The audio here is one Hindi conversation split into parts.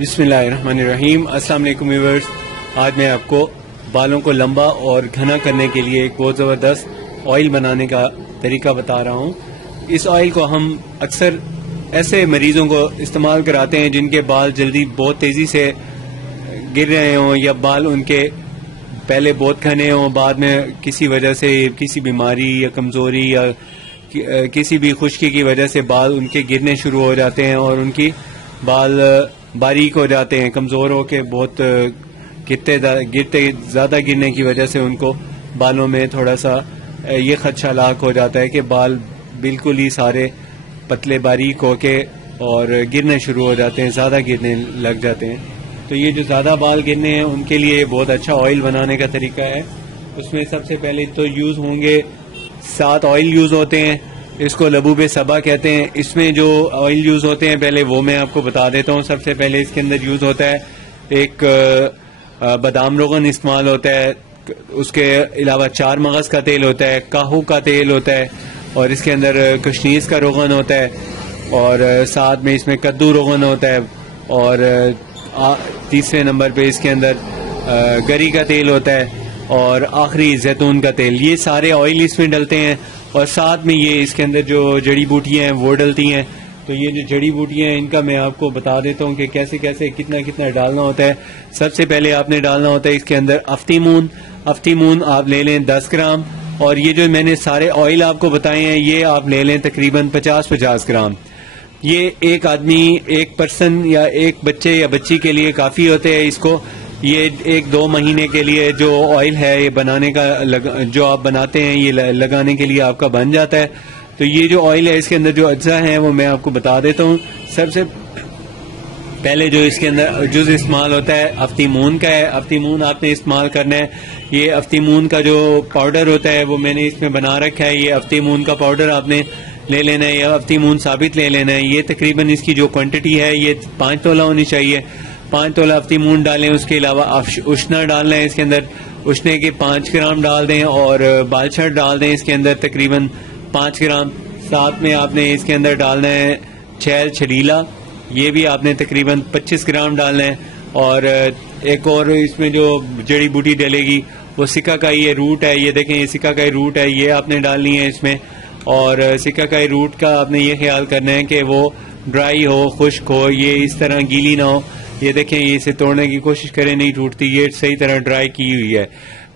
बिस्मिल्लाहिर्रहमानिर्रहीम। अस्सलाम वालेकुम व्यूअर्स। आज मैं आपको बालों को लंबा और घना करने के लिए एक बहुत ज़बरदस्त ऑयल बनाने का तरीका बता रहा हूँ। इस ऑयल को हम अक्सर ऐसे मरीजों को इस्तेमाल कराते हैं जिनके बाल जल्दी बहुत तेज़ी से गिर रहे हों या बाल उनके पहले बहुत घने हों, बाद में किसी वजह से किसी बीमारी या कमज़ोरी या किसी भी खुश्की की वजह से बाल उनके गिरने शुरू हो जाते हैं और उनकी बाल बारीक हो जाते हैं, कमज़ोर होकर बहुत गिरते ज़्यादा गिरने की वजह से उनको बालों में थोड़ा सा ये खदशा लाक हो जाता है कि बाल बिल्कुल ही सारे पतले बारीक होके और गिरने शुरू हो जाते हैं, ज़्यादा गिरने लग जाते हैं। तो ये जो ज़्यादा बाल गिरने हैं उनके लिए बहुत अच्छा ऑयल बनाने का तरीका है। उसमें सबसे पहले तो यूज़ होंगे 7 ऑयल यूज़ होते हैं, इसको लबूब सबा कहते हैं। इसमें जो ऑयल यूज़ होते हैं पहले वो मैं आपको बता देता हूँ। सबसे पहले इसके अंदर यूज़ होता है एक बादाम रोगन इस्तेमाल होता है, उसके अलावा 4 मगज़ का तेल होता है, काहू का तेल होता है और इसके अंदर कशनीज़ का रोगन होता है और साथ में इसमें कद्दू रोगन होता है और तीसरे नंबर पे इसके अंदर गरी का तेल होता है और आखिरी जैतून का तेल। ये सारे ऑयल इसमें डलते हैं और साथ में ये इसके अंदर जो जड़ी बूटियाँ हैं वो डलती हैं। तो ये जो जड़ी बूटियाँ हैं इनका मैं आपको बता देता हूँ कि कैसे कैसे कितना कितना डालना होता है। सबसे पहले आपने डालना होता है इसके अंदर अफ्तीमून आप ले लें 10 ग्राम और ये जो मैंने सारे ऑयल आपको बताए हैं ये आप ले लें तकरीबन 50-50 ग्राम। ये एक आदमी, एक पर्सन या एक बच्चे या बच्ची के लिए काफ़ी होते हैं। इसको ये 1-2 महीने के लिए जो ऑयल है ये बनाने का जो आप बनाते हैं ये लगाने के लिए आपका बन जाता है। तो ये जो ऑयल है इसके अंदर जो अज्जा हैं वो मैं आपको बता देता हूँ। सबसे पहले जो इसके अंदर जुज़ इस्तेमाल होता है अफ्तीमून का है। अफ्तीमून आपने इस्तेमाल करना है। ये अफ्तीमून का जो पाउडर होता है वो मैंने इसमें बना रखा है। ये अफ्तीमून का पाउडर आपने ले लेना है या अफ्तीमून साबित ले लेना है। ये तकरीबन इसकी जो क्वांटिटी है ये 5 तोला होनी चाहिए। 5 तोला अफ्तीमून डालें। उसके अलावा उशना डालना है इसके अंदर, उशने के 5 ग्राम डाल दें और बालछड़ डाल दें इसके अंदर तकरीबन 5 ग्राम। साथ में आपने इसके अंदर डालना है छैल छलीला, ये भी आपने तकरीबन 25 ग्राम डालना है और एक और इसमें जो जड़ी बूटी डलेगी वो सिकाकाई ये रूट है। ये देखें ये सिकाकाई रूट है, ये आपने डालनी है इसमें और सिकाकाई रूट का आपने ये ख्याल करना है कि वो ड्राई हो, खुश्क हो, ये इस तरह गीली ना हो। ये देखें ये इसे तोड़ने की कोशिश करें नहीं टूटती, ये सही तरह ड्राई की हुई है।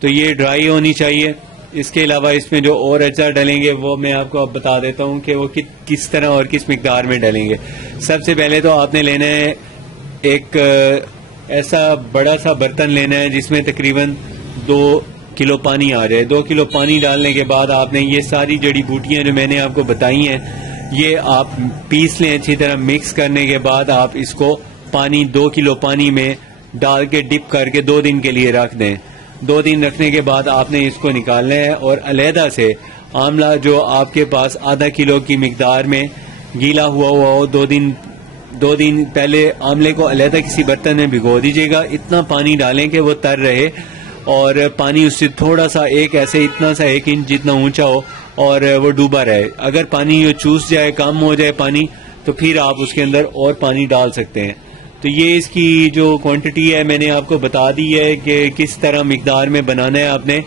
तो ये ड्राई होनी चाहिए। इसके अलावा इसमें जो और अज्जा डलेंगे वो मैं आपको अब बता देता हूँ कि वो किस तरह और किस मिकदार में डलेंगे। सबसे पहले तो आपने लेना है एक ऐसा बड़ा सा बर्तन लेना है जिसमें तकरीबन 2 किलो पानी आ जाए। 2 किलो पानी डालने के बाद आपने ये सारी जड़ी बूटियाँ जो मैंने आपको बताई हैं ये आप पीस लें। अच्छी तरह मिक्स करने के बाद आप इसको पानी 2 किलो पानी में डाल के डिप करके 2 दिन के लिए रख दें। 2 दिन रखने के बाद आपने इसको निकालना है और अलहदा से आंवला जो आपके पास आधा किलो की मिकदार में गीला हुआ हो 2 दिन पहले आंवले को अलहदा किसी बर्तन में भिगो दीजिएगा। इतना पानी डालें कि वो तर रहे और पानी उससे थोड़ा सा इतना सा 1 इंच जितना ऊंचा हो और वो डूबा रहे। अगर पानी ये चूस जाए, कम हो जाए पानी, तो फिर आप उसके अंदर और पानी डाल सकते हैं। तो ये इसकी जो क्वांटिटी है मैंने आपको बता दी है कि किस तरह मिकदार में बनाना है आपने।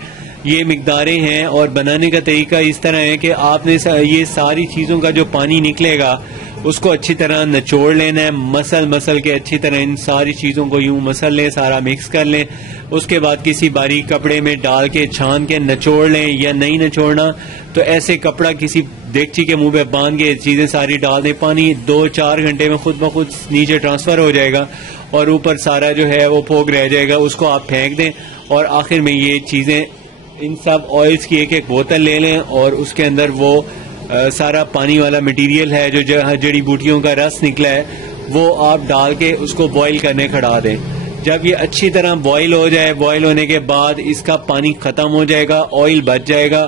ये मिकदारें हैं और बनाने का तरीका इस तरह है कि आपने ये सारी चीज़ों का जो पानी निकलेगा उसको अच्छी तरह निचोड़ लेना है, मसल के अच्छी तरह इन सारी चीज़ों को यूं मसल लें, सारा मिक्स कर लें। उसके बाद किसी बारीक कपड़े में डाल के छान के निचोड़ लें, या नहीं निचोड़ना तो ऐसे कपड़ा किसी देगची के मुंह पे बांध के चीज़ें सारी डाल दें। पानी 2-4 घंटे में खुद ब खुद नीचे ट्रांसफ़र हो जाएगा और ऊपर सारा जो है वो फोग रह जाएगा, उसको आप फेंक दें। और आखिर में ये चीज़ें इन सब ऑयल्स की एक बोतल ले लें और उसके अंदर वो सारा पानी वाला मटेरियल है जो जड़ी बूटियों का रस निकला है वो आप डाल के उसको बॉईल करने खड़ा दें। जब ये अच्छी तरह बॉईल हो जाए, बॉईल होने के बाद इसका पानी ख़त्म हो जाएगा, ऑयल बच जाएगा।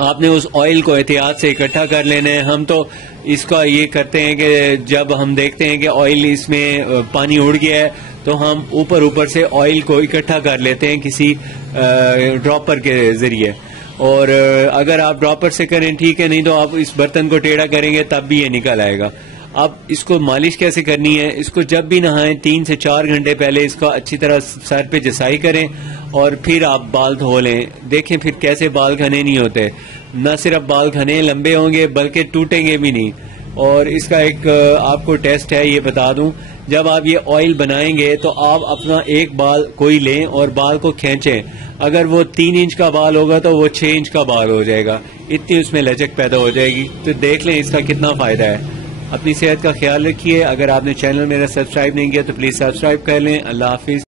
आपने उस ऑयल को एहतियात से इकट्ठा कर लेना है। हम तो इसका ये करते हैं कि जब हम देखते हैं कि ऑयल इसमें पानी उड़ गया है तो हम ऊपर से ऑयल को इकट्ठा कर लेते हैं किसी ड्रॉपर के जरिए। और अगर आप ड्रॉपर से करें ठीक है, नहीं तो आप इस बर्तन को टेढ़ा करेंगे तब भी ये निकल आएगा। अब इसको मालिश कैसे करनी है, इसको जब भी नहाएं 3 से 4 घंटे पहले इसका अच्छी तरह सर पे जसाई करें और फिर आप बाल धो लें। देखें फिर कैसे बाल घने नहीं होते, न सिर्फ बाल घने लंबे होंगे बल्कि टूटेंगे भी नहीं। और इसका एक आपको टेस्ट है, ये बता दूं, जब आप ये ऑयल बनाएंगे तो आप अपना एक बाल कोई लें और बाल को खींचें। अगर वो 3 इंच का बाल होगा तो वो 6 इंच का बाल हो जाएगा, इतनी उसमें लचक पैदा हो जाएगी। तो देख लें इसका कितना फायदा है। अपनी सेहत का ख्याल रखिए। अगर आपने चैनल मेरा सब्सक्राइब नहीं किया तो प्लीज सब्सक्राइब कर लें। अल्लाह हाफिज।